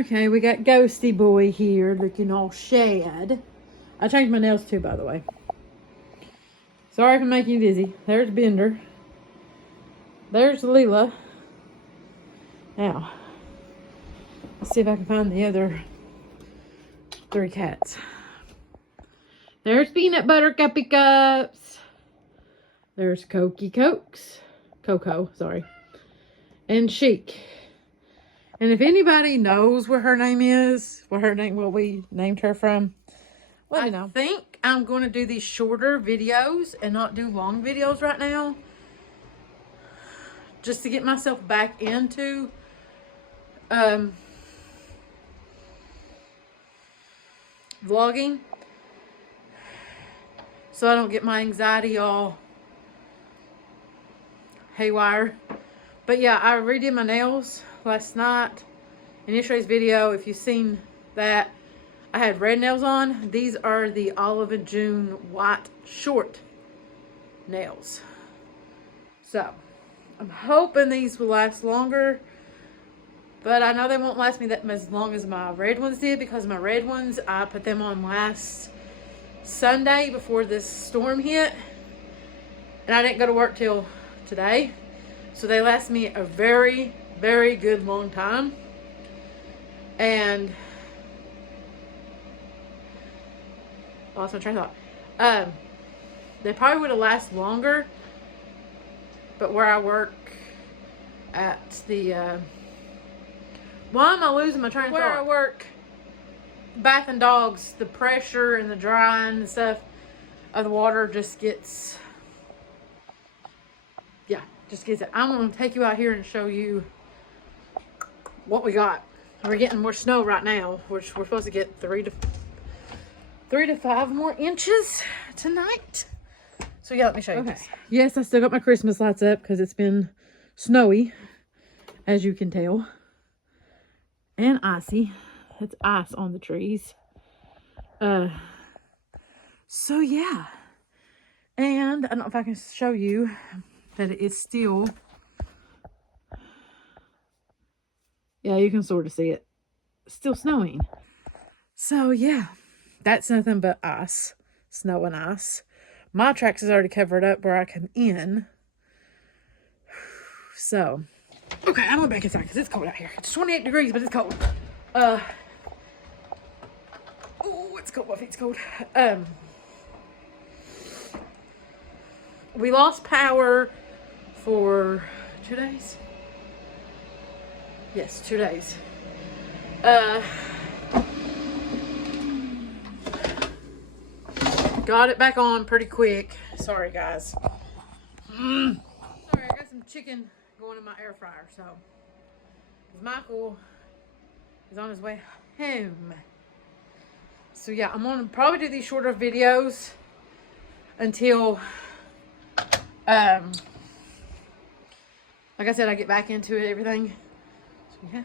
Okay, we got Ghosty Boy here looking all shad. I changed my nails too, by the way. Sorry if I'm making you dizzy. There's Bender. There's Leela. Now, let's see if I can find the other 3 cats. There's Peanut Butter Cuppy Cups. There's Cokey Cokes. Coco, sorry. And Chic. And if anybody knows what her name is, what we named her from, let me know. I think I'm going to do these shorter videos and not do long videos right now. Just to get myself back into vlogging. So I don't get my anxiety all haywire. But yeah, I redid my nails last night. In yesterday's video, if you've seen that, I had red nails on. These are the Olive and June white short nails. So, I'm hoping these will last longer. But I know they won't last me that as long as my red ones did, because my red ones, I put them on last Sunday before this storm hit. And I didn't go to work till today. So they last me a very, very good long time. And lost my train of thought. They probably would have lasted longer. But where I work at the why am I losing my train of thought? Where I work, Bath and Dogs, the pressure and the drying and stuff of the water just gets, yeah, just gets it. I'm going to take you out here and show you what we got. We're getting more snow right now, which we're supposed to get 3 to 5 more inches tonight. So yeah, let me show you this. Yes, I still got my Christmas lights up because it's been snowy, as you can tell. And icy. It's ice on the trees. So yeah. And I don't know if I can show you that it is still, yeah, you can sort of see it. Still snowing. So yeah, that's nothing but ice. Snow and ice. My tracks is already covered up where I come in. So, okay, I'm going back inside because it's cold out here. It's 28 degrees, but it's cold. Oh, it's cold. My feet's cold. We lost power for 2 days. Yes, 2 days. Got it back on pretty quick. Sorry, guys. Sorry, I got some chicken going in my air fryer, so Michael is on his way home. So yeah, I'm gonna probably do these shorter videos until like I said, I get back into it, everything. So yeah.